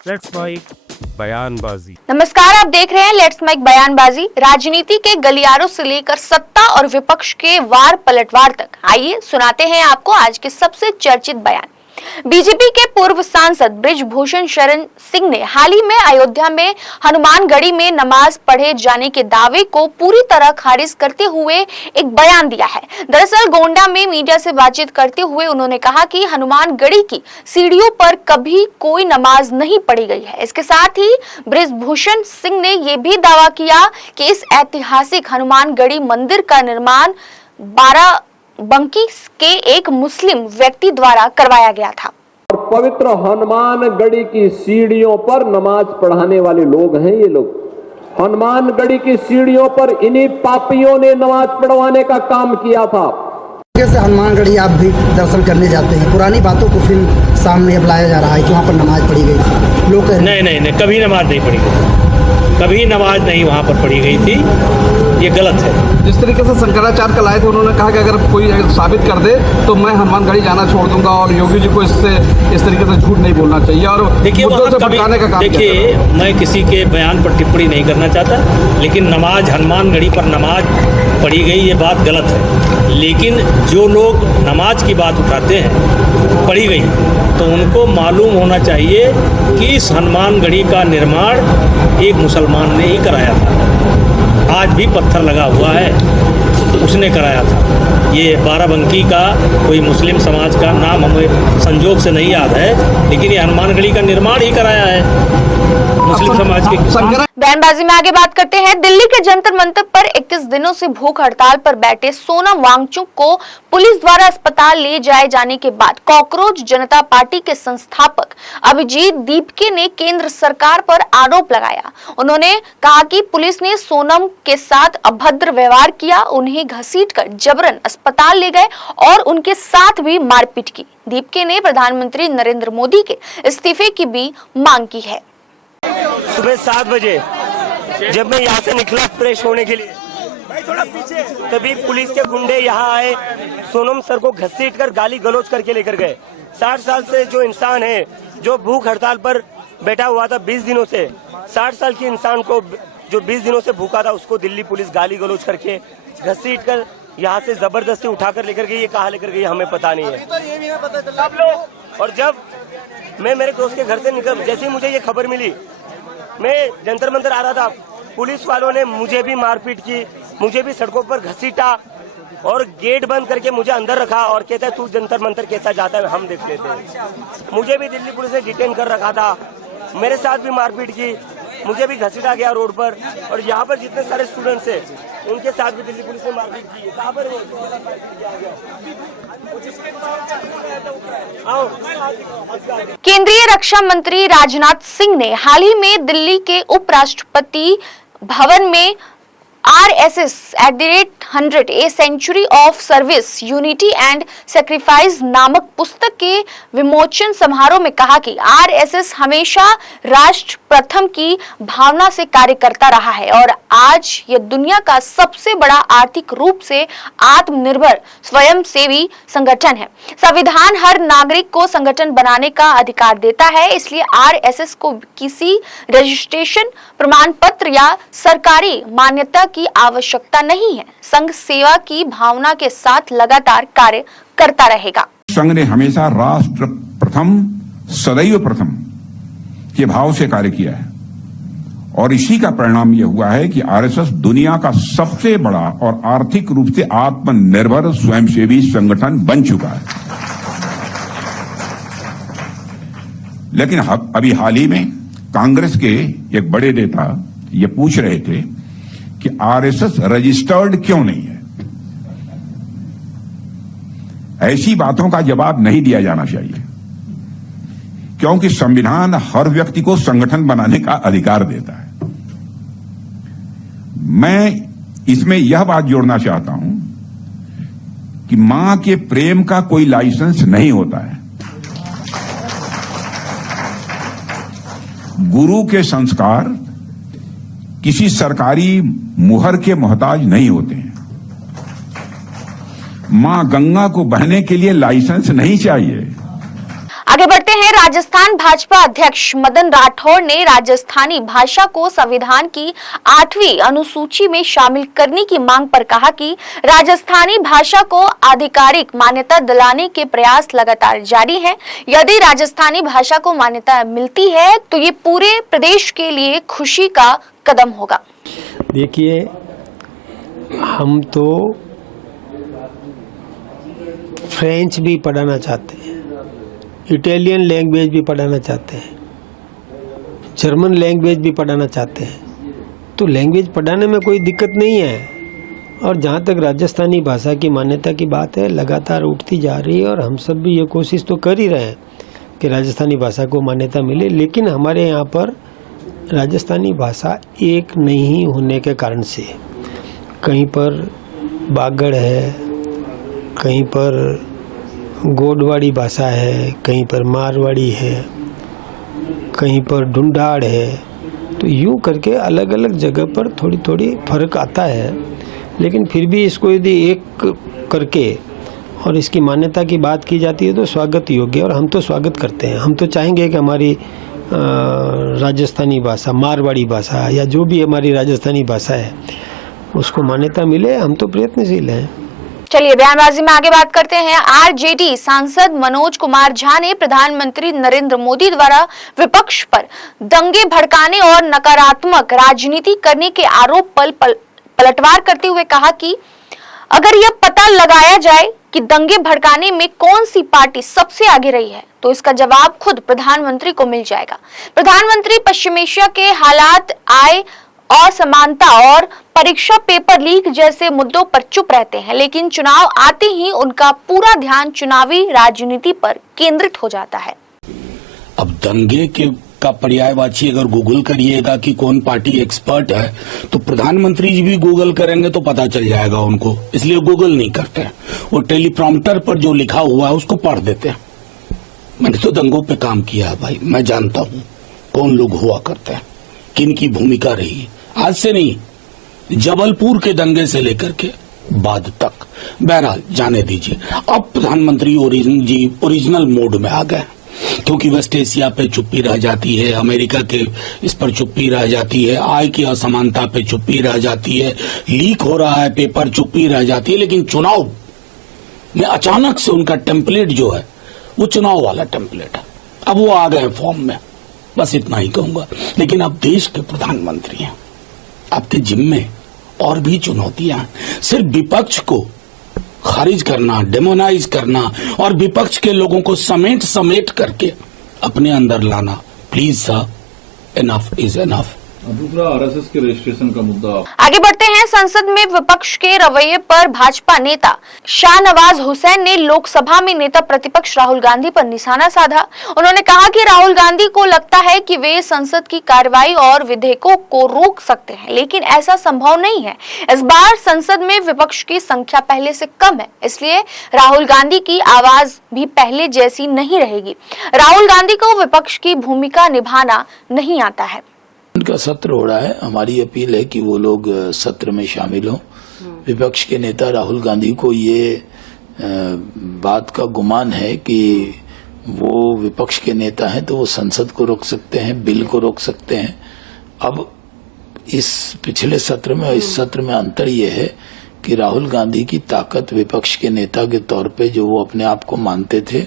Let's mic बयानबाजी। नमस्कार, आप देख रहे हैं लेट्स माइक बयानबाजी। राजनीति के गलियारों से लेकर सत्ता और विपक्ष के वार पलटवार तक, आइए सुनाते हैं आपको आज के सबसे चर्चित बयान। बीजेपी के पूर्व सांसद बृजभूषण शरण सिंह ने हाल ही में अयोध्या में हनुमानगढ़ी में नमाज पढ़े जाने के दावे को पूरी तरह खारिज करते हुए एक बयान दिया है। दरअसल गोंडा में मीडिया से बातचीत करते हुए उन्होंने कहा कि हनुमानगढ़ी की सीढ़ियों पर कभी कोई नमाज नहीं पढ़ी गई है। इसके साथ ही बृजभूषण सिंह ने यह भी दावा किया कि इस ऐतिहासिक हनुमानगढ़ी मंदिर का निर्माण बाराबंकी के एक मुस्लिम व्यक्ति द्वारा करवाया गया था। और पवित्र हनुमानगढ़ी की सीढ़ियों पर नमाज पढ़ाने वाले लोग हैं ये लोग। हनुमानगढ़ी की सीढ़ियों पर इन्हीं पापियों ने नमाज पढ़वाने का काम किया था। कैसे हनुमानगढ़ी आप भी दर्शन करने जाते हैं, पुरानी बातों को फिर सामने अब लाया जा रहा है कि वहाँ पर नमाज पढ़ी गई थी। लोग नहीं, कभी नमाज नहीं पढ़ी गई थी, कभी नमाज नहीं वहाँ पर पढ़ी गई थी, ये गलत है। जिस तरीके से शंकराचार्य कल आए थे, उन्होंने कहा कि अगर कोई साबित कर दे तो मैं हनुमानगढ़ी जाना छोड़ दूंगा, और योगी जी को इस तरीके से झूठ नहीं बोलना चाहिए और देखिए मैं किसी के बयान पर टिप्पणी नहीं करना चाहता, लेकिन नमाज हनुमानगढ़ी पर नमाज पढ़ी गई ये बात गलत है। लेकिन जो लोग नमाज की बात उठाते हैं पढ़ी गई, तो उनको मालूम होना चाहिए कि इस हनुमानगढ़ी का निर्माण एक मुसलमान ने ही कराया था। आज भी पत्थर लगा हुआ है, तो उसने कराया था। ये बाराबंकी का कोई मुस्लिम समाज का नाम हमें संजोग से नहीं याद है, लेकिन ये हनुमानगढ़ी का निर्माण ही कराया है मुस्लिम समाज के। बयानबाजी में आगे बात करते हैं। दिल्ली के जंतर मंतर पर 21 दिनों से भूख हड़ताल पर बैठे सोनम वांगचुक को पुलिस द्वारा अस्पताल ले जाए जाने के बाद कॉकरोच जनता पार्टी के संस्थापक अभिजीत दीपके ने केंद्र सरकार पर आरोप लगाया। उन्होंने कहा कि पुलिस ने सोनम के साथ अभद्र व्यवहार किया, उन्हें घसीटकर जबरन अस्पताल ले गए और उनके साथ भी मारपीट की। दीपके ने प्रधानमंत्री नरेंद्र मोदी के इस्तीफे की भी मांग की है। सुबह 7 बजे जब मैं यहाँ से निकला फ्रेश होने के लिए, तभी पुलिस के गुंडे यहाँ आए, सोनम सर को घसीटकर गाली गलौज करके लेकर गए। 60 साल से जो इंसान है, जो भूख हड़ताल पर बैठा हुआ था 20 दिनों से, 60 साल के इंसान को जो 20 दिनों से भूखा था, उसको दिल्ली पुलिस गाली गलौज करके घसीटकर यहाँ से जबरदस्ती उठाकर लेकर गई। ये कहाँ लेकर गई हमें पता नहीं है। और जब मैं मेरे दोस्त के घर से निकल, जैसे ही मुझे ये खबर मिली, मैं जंतर मंतर आ रहा था, पुलिस वालों ने मुझे भी मारपीट की, मुझे भी सड़कों पर घसीटा और गेट बंद करके मुझे अंदर रखा और कहता है तू जंतर मंतर कैसा जाता है हम देख लेते हैं। मुझे भी दिल्ली पुलिस ने डिटेन कर रखा था, मेरे साथ भी मारपीट की, मुझे भी घसीटा गया रोड पर। और यहाँ पर जितने सारे स्टूडेंट्स हैं उनके साथ भी दिल्ली पुलिस ने मारपीट की है। कहाँ पर केंद्रीय रक्षा मंत्री राजनाथ सिंह ने हाल ही में दिल्ली के उपराष्ट्रपति भवन में RSS @ 100 a century of service unity and sacrifice नामक पुस्तक के विमोचन समारोह में कहा कि RSS हमेशा राष्ट्र प्रथम की भावना से कार्य करता रहा है और आज यह दुनिया का सबसे बड़ा आर्थिक रूप से आत्मनिर्भर स्वयंसेवी संगठन है। संविधान हर नागरिक को संगठन बनाने का अधिकार देता है, इसलिए RSS को किसी रजिस्ट्रेशन प्रमाण पत्र या सरकारी मान्यता की आवश्यकता नहीं है। संघ सेवा की भावना के साथ लगातार कार्य करता रहेगा। संघ ने हमेशा राष्ट्र प्रथम सदैव प्रथम के भाव से कार्य किया है और इसी का परिणाम यह हुआ है कि RSS दुनिया का सबसे बड़ा और आर्थिक रूप से आत्मनिर्भर स्वयंसेवी संगठन बन चुका है। लेकिन अभी हाल ही में कांग्रेस के एक बड़े नेता ये पूछ रहे थे कि RSS रजिस्टर्ड क्यों नहीं है। ऐसी बातों का जवाब नहीं दिया जाना चाहिए, क्योंकि संविधान हर व्यक्ति को संगठन बनाने का अधिकार देता है। मैं इसमें यह बात जोड़ना चाहता हूं कि मां के प्रेम का कोई लाइसेंस नहीं होता है, गुरु के संस्कार किसी सरकारी मुहर के मोहताज नहीं होते हैं। मां गंगा को बहने के लिए लाइसेंस नहीं चाहिए। आगे बढ़ते हैं। राजस्थान भाजपा अध्यक्ष मदन राठौड़ ने राजस्थानी भाषा को संविधान की 8वीं अनुसूची में शामिल करने की मांग पर कहा कि राजस्थानी भाषा को आधिकारिक मान्यता दिलाने के प्रयास लगातार जारी हैं। यदि राजस्थानी भाषा को मान्यता मिलती है तो ये पूरे प्रदेश के लिए खुशी का कदम होगा। देखिए, हम तो फ्रेंच भी पढ़ाना चाहते हैं, इटालियन लैंग्वेज भी पढ़ाना चाहते हैं, जर्मन लैंग्वेज भी पढ़ाना चाहते हैं। तो लैंग्वेज पढ़ाने में कोई दिक्कत नहीं है। और जहाँ तक राजस्थानी भाषा की मान्यता की बात है, लगातार उठती जा रही है और हम सब भी ये कोशिश तो कर ही रहे हैं कि राजस्थानी भाषा को मान्यता मिले। लेकिन हमारे यहाँ पर राजस्थानी भाषा एक नहीं होने के कारण से कहीं पर बागड़ है, कहीं पर गोडवाड़ी भाषा है, कहीं पर मारवाड़ी है, कहीं पर ढूंढाड़ है। तो यूँ करके अलग अलग जगह पर थोड़ी थोड़ी फर्क आता है। लेकिन फिर भी इसको यदि एक करके और इसकी मान्यता की बात की जाती है तो स्वागत योग्य, और हम तो स्वागत करते हैं। हम तो चाहेंगे कि हमारी राजस्थानी भाषा, मारवाड़ी भाषा या जो भी हमारी राजस्थानी भाषा है उसको मान्यता मिले। हम तो प्रयत्नशील हैं। चलिए बयानबाजी में आगे बात करते हैं। आरजेडी सांसद मनोज कुमार झा ने प्रधानमंत्री नरेंद्र मोदी द्वारा विपक्ष पर दंगे भड़काने और नकारात्मक राजनीति करने के आरोप पर पलटवार करते हुए कहा कि अगर यह पता लगाया जाए कि दंगे भड़काने में कौन सी पार्टी सबसे आगे रही है तो इसका जवाब खुद प्रधानमंत्री को मिल जाएगा। प्रधानमंत्री पश्चिम एशिया के हालात, आय असमानता और परीक्षा पेपर लीक जैसे मुद्दों पर चुप रहते हैं, लेकिन चुनाव आते ही उनका पूरा ध्यान चुनावी राजनीति पर केंद्रित हो जाता है। अब दंगे का पर्यायवाची अगर गूगल करिएगा कि कौन पार्टी एक्सपर्ट है तो प्रधानमंत्री जी भी गूगल करेंगे तो पता चल जाएगा उनको, इसलिए गूगल नहीं करते। वो टेलीप्रॉम्प्टर पर जो लिखा हुआ है उसको पढ़ देते हैं। मैंने तो दंगों पे काम किया है भाई, मैं जानता हूँ कौन लोग हुआ करते हैं, किन की भूमिका रही। आज से नहीं, जबलपुर के दंगे से लेकर के बाद तक। बहरहाल जाने दीजिए। अब प्रधानमंत्री ओरिजिनल मोड में आ गए, क्योंकि वेस्ट एशिया पे चुप्पी रह जाती है, अमेरिका के इस पर चुप्पी रह जाती है, आय की असमानता पे चुप्पी रह जाती है, लीक हो रहा है पेपर, चुप्पी रह जाती है। लेकिन चुनाव में अचानक से उनका टेम्पलेट जो है वो चुनाव वाला टेम्पलेट है। अब वो आ गए फॉर्म में, बस इतना ही कहूंगा। लेकिन आप देश के प्रधानमंत्री हैं, आपके जिम्मे और भी चुनौतियां हैं। सिर्फ विपक्ष को खारिज करना, डेमोनाइज करना और विपक्ष के लोगों को समेट करके अपने अंदर लाना, please sir, enough is enough. दूसरा आरएसएस के रजिस्ट्रेशन का मुद्दा। आगे बढ़ते हैं। संसद में विपक्ष के रवैये पर भाजपा नेता शाहनवाज हुसैन ने लोकसभा में नेता प्रतिपक्ष राहुल गांधी पर निशाना साधा। उन्होंने कहा कि राहुल गांधी को लगता है कि वे संसद की कार्रवाई और विधेयकों को रोक सकते हैं, लेकिन ऐसा संभव नहीं है। इस बार संसद में विपक्ष की संख्या पहले से कम है, इसलिए राहुल गांधी की आवाज भी पहले जैसी नहीं रहेगी। राहुल गांधी को विपक्ष की भूमिका निभाना नहीं आता है। उनका सत्र हो रहा है, हमारी अपील है कि वो लोग सत्र में शामिल हों। विपक्ष के नेता राहुल गांधी को ये बात का गुमान है कि वो विपक्ष के नेता हैं तो वो संसद को रोक सकते हैं, बिल को रोक सकते हैं। अब इस पिछले सत्र में और इस सत्र में अंतर ये है कि राहुल गांधी की ताकत विपक्ष के नेता के तौर पे जो वो अपने आप को मानते थे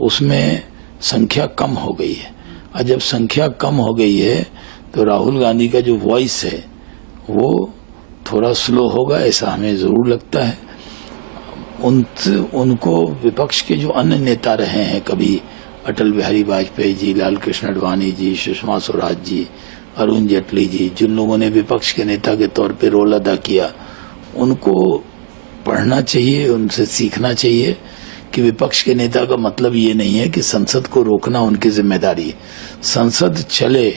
उसमें संख्या कम हो गई है। और जब संख्या कम हो गई है तो राहुल गांधी का जो वॉइस है वो थोड़ा स्लो होगा, ऐसा हमें जरूर लगता है। उनको विपक्ष के जो अन्य नेता रहे हैं, कभी अटल बिहारी वाजपेयी जी, लाल कृष्ण आडवाणी जी, सुषमा स्वराज जी, अरुण जेटली जी, जिन लोगों ने विपक्ष के नेता के तौर पे रोल अदा किया, उनको पढ़ना चाहिए, उनसे सीखना चाहिए कि विपक्ष के नेता का मतलब ये नहीं है कि संसद को रोकना उनकी जिम्मेदारी है। संसद चले,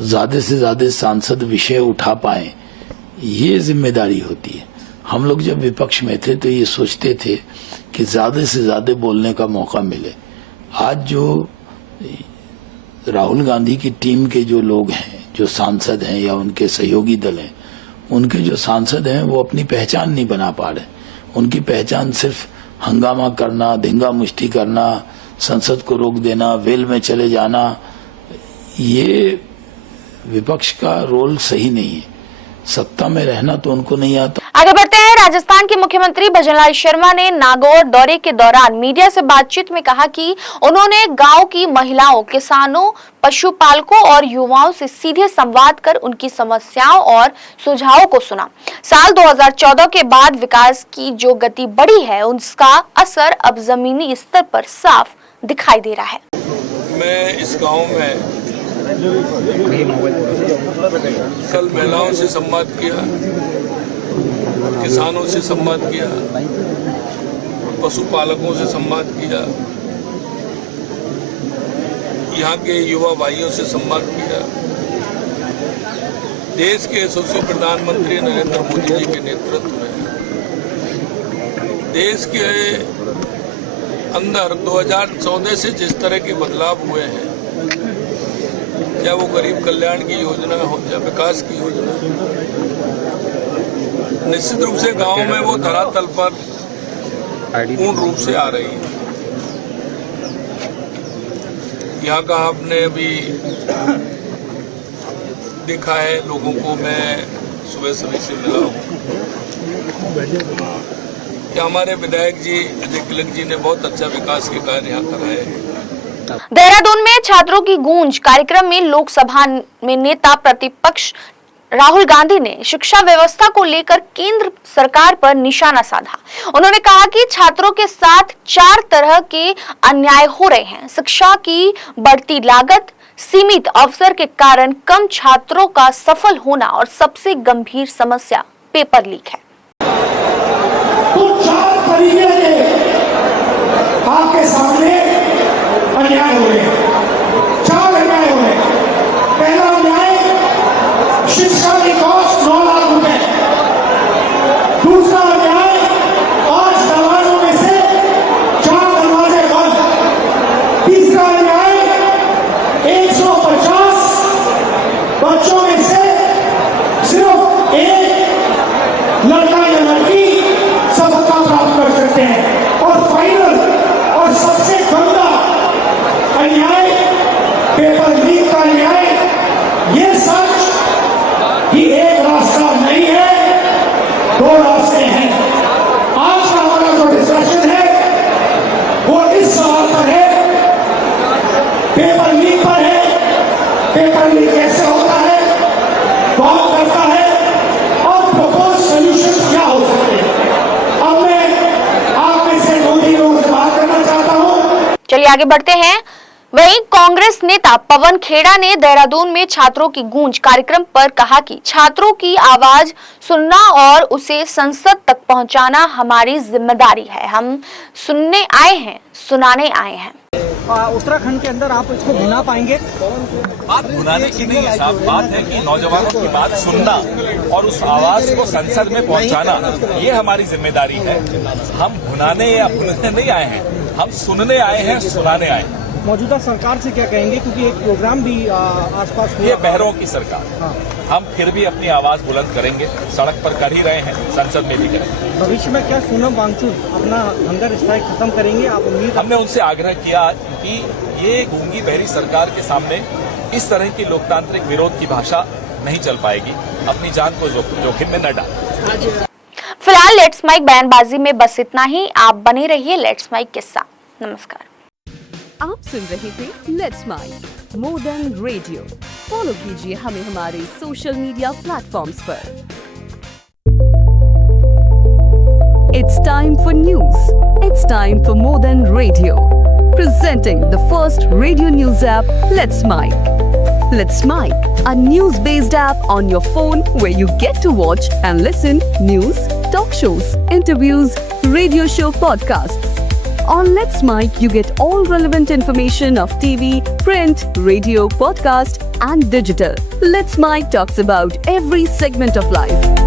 ज्यादा से ज्यादा सांसद विषय उठा पाए, ये जिम्मेदारी होती है। हम लोग जब विपक्ष में थे तो ये सोचते थे कि ज्यादा से ज्यादा बोलने का मौका मिले। आज जो राहुल गांधी की टीम के जो लोग हैं, जो सांसद हैं या उनके सहयोगी दल हैं, उनके जो सांसद हैं वो अपनी पहचान नहीं बना पा रहे। उनकी पहचान सिर्फ हंगामा करना, धींगा मुष्टि करना, संसद को रोक देना, वेल में चले जाना, ये विपक्ष का रोल सही नहीं है। सत्ता में रहना तो उनको नहीं आता। आगे बढ़ते हैं। राजस्थान के मुख्यमंत्री भजनलाल शर्मा ने नागौर दौरे के दौरान मीडिया से बातचीत में कहा कि उन्होंने गांव की महिलाओं, किसानों, पशुपालकों और युवाओं से सीधे संवाद कर उनकी समस्याओं और सुझावों को सुना। साल 2014 के बाद विकास की जो गति बढ़ी है, उसका असर अब जमीनी स्तर पर साफ दिखाई दे रहा है। मैं इस गांव में कल महिलाओं से संवाद किया, किसानों से संवाद किया, पशुपालकों से संवाद किया, यहाँ के युवा भाइयों से संवाद किया। देश के यशस्वी प्रधानमंत्री नरेंद्र मोदी जी के नेतृत्व में देश के अंदर 2014 से जिस तरह के बदलाव हुए हैं, चाहे वो गरीब कल्याण की योजना हो, चाहे विकास की योजना, निश्चित रूप से गांव में वो धरातल पर पूर्ण रूप से आ रही है। यहाँ का आपने अभी देखा है, लोगों को मैं सुबह सभी से मिला हूँ कि हमारे विधायक जी अजय किलक जी ने बहुत अच्छा विकास के कार्य यहाँ कराए हैं। देहरादून में छात्रों की गूंज कार्यक्रम में लोकसभा में नेता प्रतिपक्ष राहुल गांधी ने शिक्षा व्यवस्था को लेकर केंद्र सरकार पर निशाना साधा। उन्होंने कहा कि छात्रों के साथ 4 तरह के अन्याय हो रहे हैं। शिक्षा की बढ़ती लागत, सीमित अवसर के कारण कम छात्रों का सफल होना और सबसे गंभीर समस्या पेपर लीक है। तो 4 तरीके के आपके सामने अन्याय हो रहे हैं, 4 अन्याय हो रहे हैं। पहला अन्याय, शिक्षा की कॉस्ट 9 लाख रुपए। दूसरा अन्याय, 5 दरवाजों में से 4 दरवाजे बंद। तीसरा अन्याय, 150 बच्चों में से सिर्फ एक लड़का या लड़की सफलता प्राप्त कर सकते हैं। और फाइनल और सबसे गंदा अन्याय, पेपर लीक का अन्याय। ये सच कि एक रास्ता नहीं है, 2 रास्ते हैं। आज का हमारा जो डिस्कशन है वो इस सवाल पर है, पेपर लीक पर है। पेपर लीक कैसे होता है, कौन करता है और प्रपोज सॉल्यूशंस क्या हो सकते हैं। अब मैं आप में से 2-3 लोगों से बात करना चाहता हूँ। चलिए आगे बढ़ते हैं। वहीं कांग्रेस नेता पवन खेड़ा ने देहरादून में छात्रों की गूंज कार्यक्रम पर कहा कि छात्रों की आवाज सुनना और उसे संसद तक पहुंचाना हमारी जिम्मेदारी है। हम सुनने आए हैं, सुनाने आए हैं। उत्तराखंड के अंदर आप इसको भुना पाएंगे? बात भुनाने की नहीं है साहब, बात है कि नौजवानों की बात सुनना और उस आवाज को संसद में पहुंचाना, ये हमारी जिम्मेदारी है। हम भुनाने या भुनने नहीं आए हैं, हम सुनने आए हैं, सुनाने आए हैं। मौजूदा सरकार से क्या कहेंगे, क्योंकि एक प्रोग्राम भी आसपास ये बहरों की सरकार, हम फिर भी अपनी आवाज बुलंद करेंगे, सड़क पर कर ही रहे हैं, संसद में भी करेंगे। भविष्य में क्या सोनम वांगचुक अपना हंगर स्ट्राइक खत्म करेंगे? आप उम्मीद? हमने उनसे आग्रह किया कि ये गूंगी बहरी सरकार के सामने इस तरह की लोकतांत्रिक विरोध की भाषा नहीं चल पाएगी, अपनी जान को जोखिम में न डालें। फिलहाल लेट्स माइक बयानबाजी में बस इतना ही। आप बने रहिए लेट्स माइक के साथ। नमस्कार। आप सुन रहे थे let's mike modern radio. Follow कीजिए हमें हमारे सोशल मीडिया प्लेटफॉर्म्स पर। It's time for news. It's time for Modern Radio. Presenting the first radio news app, Let's Mic. Let's Mic, a news-based app on your phone where you get to watch and listen news, talk shows, interviews, radio show podcasts. On Let's Mic, you get all relevant information of TV, print, radio, podcast, and digital. Let's Mic talks about every segment of life.